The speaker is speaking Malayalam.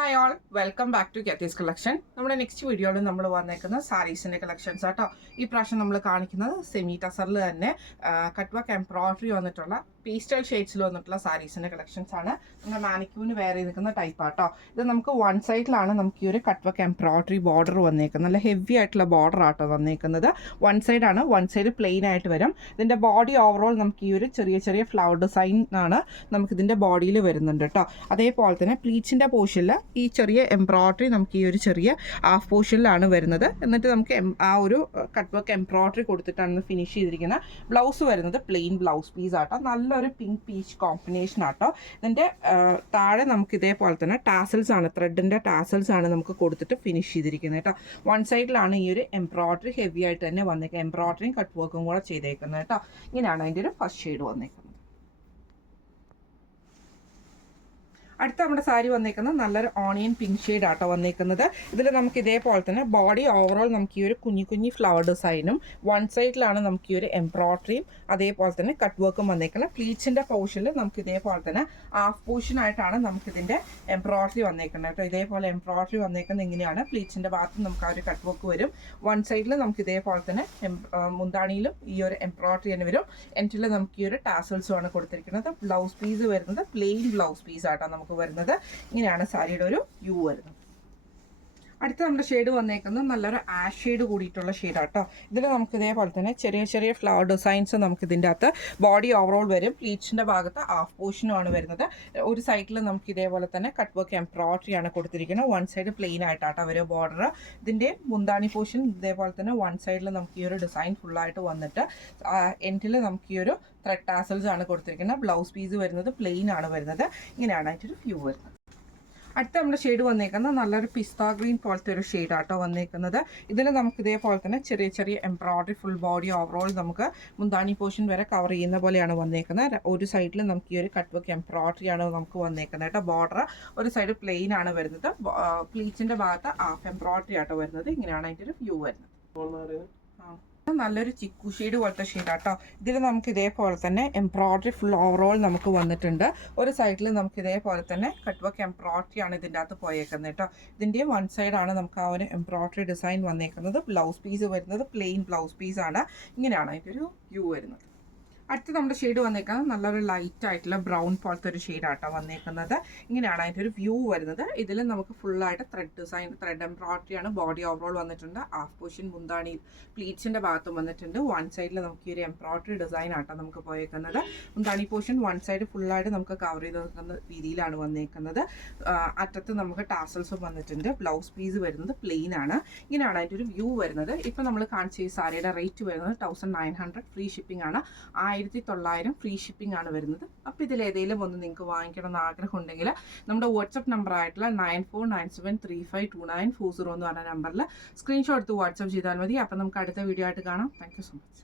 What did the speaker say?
Hi all, welcome back to കെത്തീസ് കളക്ഷൻ. നമ്മുടെ നെക്സ്റ്റ് വീഡിയോയിൽ നമ്മൾ വന്നേക്കുന്ന സാരീസിൻ്റെ കളക്ഷൻസ് ആട്ടോ. ഈ പ്രാവശ്യം നമ്മൾ കാണിക്കുന്നത് സെമി ടസറിൽ തന്നെ കട്ട് വർക്ക് എംബ്രോയിഡറി വന്നിട്ടുള്ള പേസ്റ്റൽ ഷെയ്ഡ്സിൽ വന്നിട്ടുള്ള സാരീസിൻ്റെ കളക്ഷൻസ് ആണ്. നമ്മുടെ മാനിക്യൂവിന് വേറെ നിൽക്കുന്ന ടൈപ്പ് ആട്ടോ. ഇത് നമുക്ക് വൺ സൈഡിലാണ് നമുക്ക് ഈ ഒരു കട്ട് വർക്ക് എംബ്രോയിഡറി ബോർഡർ വന്നേക്കുന്നത്. നല്ല ഹെവി ആയിട്ടുള്ള ബോർഡർ ആട്ടോ വന്നേക്കുന്നത്. വൺ സൈഡാണ്, വൺ സൈഡ് പ്ലെയിൻ ആയിട്ട് വരും. ഇതിൻ്റെ ബോഡി ഓവറോൾ നമുക്ക് ഈ ഒരു ചെറിയ ചെറിയ ഫ്ലവർ ഡിസൈൻ ആണ് നമുക്കിതിൻ്റെ ബോഡിയിൽ വരുന്നുണ്ട് കേട്ടോ. അതേപോലെ തന്നെ പ്ലീച്ചിൻ്റെ പോർഷനിൽ ഈ ചെറിയ എംബ്രോയിഡറി നമുക്ക് ഈ ഒരു ചെറിയ ഹാഫ് പോർഷനിലാണ് വരുന്നത്. എന്നിട്ട് നമുക്ക് ആ ഒരു കട്ട് വർക്ക് എംബ്രോയിഡറി കൊടുത്തിട്ടാണ് ഫിനിഷ് ചെയ്തിരിക്കുന്നത്. ബ്ലൗസ് വരുന്നത് പ്ലെയിൻ ബ്ലൗസ് പീസ് ആട്ടോ. നല്ലൊരു പിങ്ക് പീച്ച് കോമ്പിനേഷൻ ആട്ടോ. ഇതിൻ്റെ താഴെ നമുക്ക് ഇതേപോലെ തന്നെ ടാസൽസ് ആണ്, ത്രെഡിൻ്റെ ടാസൽസ് ആണ് നമുക്ക് കൊടുത്തിട്ട് ഫിനിഷ് ചെയ്തിരിക്കുന്നത് കേട്ടോ. വൺ സൈഡിലാണ് ഈ ഒരു എംബ്രോയിഡറി ഹെവി ആയിട്ട് തന്നെ വന്നേക്കുന്നത്. എംബ്രോയിഡറിയും കട്ട് വർക്കും കൂടെ ചെയ്തേക്കുന്നത് കേട്ടോ. ഇങ്ങനെയാണ് അതിൻ്റെ ഒരു ഫസ്റ്റ് ഷെയ്ഡ് വന്നേക്കുന്നത്. അടുത്ത നമ്മുടെ സാരി വന്നേക്കുന്നത് നല്ലൊരു ഓണിയൻ പിങ്ക് ഷെയ്ഡ് ആട്ടോ വന്നേക്കുന്നത്. ഇതിൽ നമുക്ക് ഇതേപോലെ തന്നെ ബോഡി ഓവറോൾ നമുക്ക് ഈ ഒരു കുഞ്ഞി ഫ്ലവർ ഡിസൈനും വൺ സൈഡിലാണ് നമുക്ക് ഈ ഒരു എംബ്രോയിഡറിയും അതേപോലെ തന്നെ കട്ട് വർക്കും വന്നേക്കുന്നത്. പ്ലീച്ചിൻ്റെ പോർഷനിൽ നമുക്ക് ഇതേപോലെ തന്നെ ഹാഫ് പോർഷനായിട്ടാണ് നമുക്കിതിൻ്റെ എംബ്രോയിഡറി വന്നേക്കുന്നത് കേട്ടോ. ഇതേപോലെ എംബ്രോയിഡറി വന്നേക്കുന്നത് ഇങ്ങനെയാണ്. പ്ലീച്ചിൻ്റെ ഭാഗത്ത് നമുക്ക് ആ ഒരു കട്ട് വർക്ക് വരും. വൺ സൈഡിൽ നമുക്ക് ഇതേപോലെ തന്നെ മുന്താണിയിലും ഈ ഒരു എംബ്രോയിഡറി തന്നെ വരും. എൻഡിൽ നമുക്ക് ഈ ഒരു ടാസൽസും ആണ് കൊടുത്തിരിക്കുന്നത്. ബ്ലൗസ് പീസ് വരുന്നത് പ്ലെയിൻ ബ്ലൗസ് പീസ് ആട്ടോ നമുക്ക് വരുന്നത്. ഇങ്ങനെയാണ് സാരിയുടെ ഒരു വ്യൂ വരുന്നത്. അടുത്ത നമ്മുടെ ഷെയ്ഡ് വന്നേക്കുന്നത് നല്ലൊരു ആഷ് ഷെയ്ഡ് കൂടിയിട്ടുള്ള ഷെയ്ഡാട്ടോ. ഇതിൽ നമുക്ക് ഇതേപോലെ തന്നെ ചെറിയ ചെറിയ ഫ്ലവർ ഡിസൈൻസ് നമുക്ക് ഇതിൻ്റെ അകത്ത് ബോഡി ഓവറോൾ വരും. പ്ലീച്ചിൻ്റെ ഭാഗത്ത് ഹാഫ് പോർഷനുമാണ് വരുന്നത്. ഒരു സൈഡിൽ നമുക്ക് ഇതേപോലെ തന്നെ കട്ട് വർക്ക് എംബ്രോയിഡറി ആണ് കൊടുത്തിരിക്കുന്നത്. വൺ സൈഡ് പ്ലെയിൻ ആയിട്ടാട്ടോ ഒരു ബോർഡർ. ഇതിൻ്റെ മുന്താണി പോർഷൻ ഇതേപോലെ തന്നെ വൺ സൈഡിൽ നമുക്ക് ഈ ഒരു ഡിസൈൻ ഫുള്ളായിട്ട് വന്നിട്ട് എൻഡിൽ നമുക്ക് ഈ ഒരു ത്രെഡ് ടാസൽസ് ആണ് കൊടുത്തിരിക്കുന്നത്. ബ്ലൗസ് പീസ് വരുന്നത് പ്ലെയിൻ ആണ് വരുന്നത്. ഇങ്ങനെയാണ് അതിൻ്റെ ഒരു വ്യൂ വരുന്നത്. അടുത്ത നമ്മുടെ ഷെയ്ഡ് വന്നേക്കുന്നത് നല്ലൊരു പിസ്ത ഗ്രീൻ പോലത്തെ ഒരു ഷെയ്ഡ് ആട്ടോ വന്നേക്കുന്നത്. ഇതിൽ നമുക്ക് ഇതേപോലെ തന്നെ ചെറിയ ചെറിയ എംബ്രോയിഡറി ഫുൾ ബോഡി ഓവറോൾ നമുക്ക് മുന്താണി പോർഷൻ വരെ കവർ ചെയ്യുന്ന പോലെയാണ് വന്നേക്കുന്നത്. ഒരു സൈഡിൽ നമുക്ക് ഈ ഒരു കട്ട് വർക്ക് എംബ്രോയിഡറി ആണ് നമുക്ക് വന്നേക്കുന്നത് കേട്ടോ. ബോർഡർ ഒരു സൈഡ് പ്ലെയിൻ ആണ് വരുന്നത്. പ്ലീച്ചിൻ്റെ ഭാഗത്ത് ഹാഫ് എംബ്രോയിഡറി ആട്ടോ വരുന്നത്. ഇങ്ങനെയാണ് അതിൻ്റെ ഒരു വ്യൂ വരുന്നത്. നല്ലൊരു ചിക്കു ഷെയ്ഡ് പോലത്തെ ഷെയ്ഡാട്ടോ. ഇതിൽ നമുക്ക് ഇതേപോലെ തന്നെ എംബ്രോയിഡറി ഫുൾ ഓവറോൾ നമുക്ക് വന്നിട്ടുണ്ട്. ഒരു സൈഡിൽ നമുക്ക് ഇതേപോലെ തന്നെ കട്ട് വർക്ക് എംബ്രോയിഡറി ആണ് ഇതിൻ്റെ അകത്ത് പോയേക്കുന്നത് കേട്ടോ. ഇതിൻ്റെ വൺ സൈഡാണ് നമുക്ക് ആ ഒരു എംബ്രോയിഡറി ഡിസൈൻ വന്നേക്കുന്നത്. ബ്ലൗസ് പീസ് വരുന്നത് പ്ലെയിൻ ബ്ലൗസ് പീസാണ്. ഇങ്ങനെയാണ് അതിൻ്റെ ഒരു വ്യൂ വരുന്നത്. അടുത്ത് നമ്മുടെ ഷെയ്ഡ് വന്നേക്കുന്നത് നല്ലൊരു ലൈറ്റ് ആയിട്ടുള്ള ബ്രൗൺ പോലത്തെ ഒരു ഷെയ്ഡാട്ടോ വന്നേക്കുന്നത്. ഇങ്ങനെയാണ് അതിൻ്റെ ഒരു വ്യൂ വരുന്നത്. ഇതിൽ നമുക്ക് ഫുള്ളായിട്ട് ത്രെഡ് ഡിസൈൻ, ത്രെഡ് എംബ്രോയിഡറി ആണ് ബോഡി ഓവറോൾ വന്നിട്ടുണ്ട്. ഹാഫ് പോർഷൻ മുന്താണി പ്ലീറ്റ്സിൻ്റെ ഭാഗത്തും വന്നിട്ടുണ്ട്. വൺ സൈഡിൽ നമുക്ക് ഈ ഒരു എംബ്രോയിഡറി ഡിസൈൻ ആട്ടോ നമുക്ക് പോയേക്കുന്നത്. മുന്താണി പോർഷൻ വൺ സൈഡ് ഫുള്ളായിട്ട് നമുക്ക് കവർ ചെയ്ത് വെക്കുന്ന രീതിയിലാണ് വന്നേക്കുന്നത്. അറ്റത്ത് നമുക്ക് ടാസൽസും വന്നിട്ടുണ്ട്. ബ്ലൗസ് പീസ് വരുന്നത് പ്ലെയിൻ ആണ്. ഇങ്ങനെയാണ് അതിൻ്റെ ഒരു വ്യൂ വരുന്നത്. ഇപ്പം നമ്മൾ കാണിച്ച ഈ സാരിയുടെ റേറ്റ് വരുന്നത് 1900 ഫ്രീ ഷിപ്പിംഗ് ആണ്. 1900 ഫ്രീ ഷിപ്പിംഗ് ആണ് വരുന്നത്. അപ്പോൾ ഇതിലേതെങ്കിലും ഒന്ന് നിങ്ങൾക്ക് വാങ്ങിക്കണം എന്ന് ആഗ്രഹം ഉണ്ടെങ്കിൽ നമ്മുടെ വാട്സപ്പ് നമ്പർ ആയിട്ടുള്ള 9497352940 എന്ന് പറഞ്ഞ നമ്പറിൽ സ്ക്രീൻഷോട്ട് എടുത്ത് വാട്സപ്പ് ചെയ്താൽ മതി. അപ്പോൾ നമുക്ക് അടുത്ത വീഡിയോ ആയിട്ട് കാണാം. Thank you so much.